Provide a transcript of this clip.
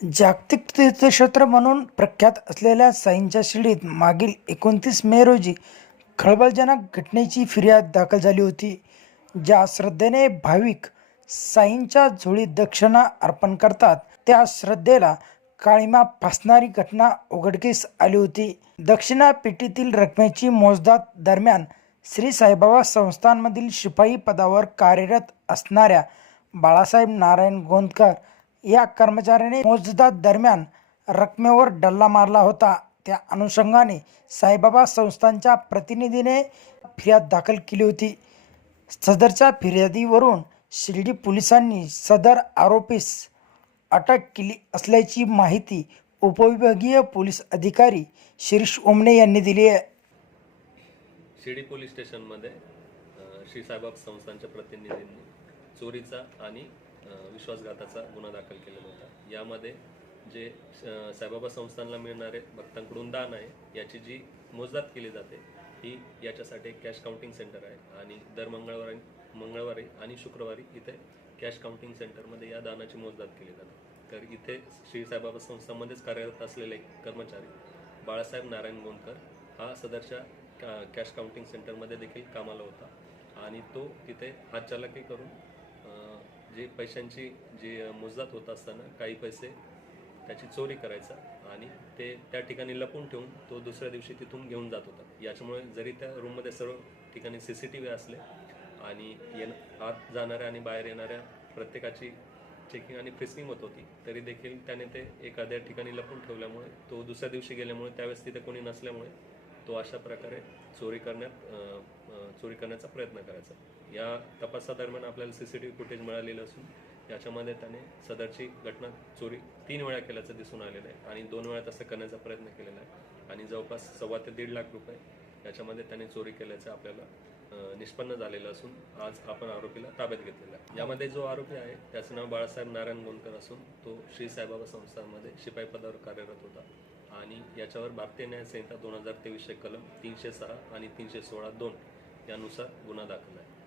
जागतिक तीर्थक्षेत्र म्हणून प्रख्यात असलेल्या साईंच्या शिडीत मागील एकोणतीस मे रोजी खळबळजनक घटनेची फिर्याद दाखल झाली होती ज्या श्रद्धेने भाविक साईंच्या झोळीत दक्षिणा अर्पण करतात. त्या श्रद्धेला काळीमा फासणारी घटना उघडकीस आली होती. दक्षिणा पेटीतील रकमेची मोजदाद दरम्यान श्री साईबाबा संस्थानमधील शिपाई पदावर कार्यरत असणाऱ्या बाळासाहेब नारायण गोंदकर या कर्मचाऱ्याने मोजदाद दरम्यान रकमेवर डल्ला मारला होता. त्या अनुषंगाने साईबाबा संस्थांच्या प्रतिनिधीने फिर्याद दाखल केली होती. सदरच्या फिर्यादीवरून शिर्डी पोलिसांनी सदर आरोपीस अटक केली असल्याची माहिती उपविभागीय पोलीस अधिकारी शिरीष ओमणे यांनी दिली आहे. शिर्डी पोलीस स्टेशनमध्ये श्री साईबाबा संस्थांच्या प्रतिनिधींनी चोरीचा आणि विश्वासघाताचा गुन्हा दाखल केलेला होता. यामध्ये जे साईबाबा संस्थानला मिळणारे भक्तांकडून दान आहे याची जी मोजदाद केली जाते ही याच्यासाठी एक कॅश काउंटिंग सेंटर आहे. आणि दर मंगळवारी मंगळवारी आणि शुक्रवारी इथे कॅश काउंटिंग सेंटरमध्ये या दानाची मोजदाद केली जाते. तर इथे श्री साईबाबा संस्थांमध्येच कार्यरत असलेले एक कर्मचारी बाळासाहेब नारायण गोंदकर हा सदरच्या का- कॅश काउंटिंग सेंटरमध्ये देखील कामाला होता. आणि तो तिथे हातचालकी करून जे पैशांची जी मोजदात होत असताना काही पैसे त्याची चोरी करायचा आणि ते त्या ठिकाणी लपून ठेवून तो दुसऱ्या दिवशी तिथून घेऊन जात होता. याच्यामुळे जरी त्या रूममध्ये सर्व ठिकाणी सी सी टी व्ही असले आणि येण आत जाणाऱ्या आणि बाहेर येणाऱ्या प्रत्येकाची चेकिंग आणि फ्रिस्किंग होत होती तरी देखील त्याने ते एखाद्या ठिकाणी लपून ठेवल्यामुळे तो दुसऱ्या दिवशी गेल्यामुळे त्यावेळेस तिथे कोणी नसल्यामुळे तो अशा प्रकारे चोरी करण्यात चोरी करण्याचा प्रयत्न करायचा. या तपासादरम्यान आपल्याला C C T V footage मिळालेलं असून याच्यामध्ये त्याने सदरची घटना चोरी तीन वेळा केल्याचं दिसून आलेलं आहे आणि दोन वेळा तसं करण्याचा प्रयत्न केलेला आहे. आणि जवळपास सव्वा ते दीड लाख रुपये याच्यामध्ये त्याने चोरी केल्याचं आपल्याला निष्पन्न झालेलं असून आज आपण आरोपीला ताब्यात घेतलेला आहे. यामध्ये जो आरोपी आहे त्याचं नाव बाळासाहेब नारायण गोंदकर असून तो श्री साईबाबा संस्थांमध्ये शिपाई पदावर कार्यरत होता. आणि याच्यावर भारतीय न्याय संहिता दोन हजार तेवीसशे कलम तीनशे सहा आणि तीनशे सोळा दोन यानुसार गुन्हा दाखल आहे.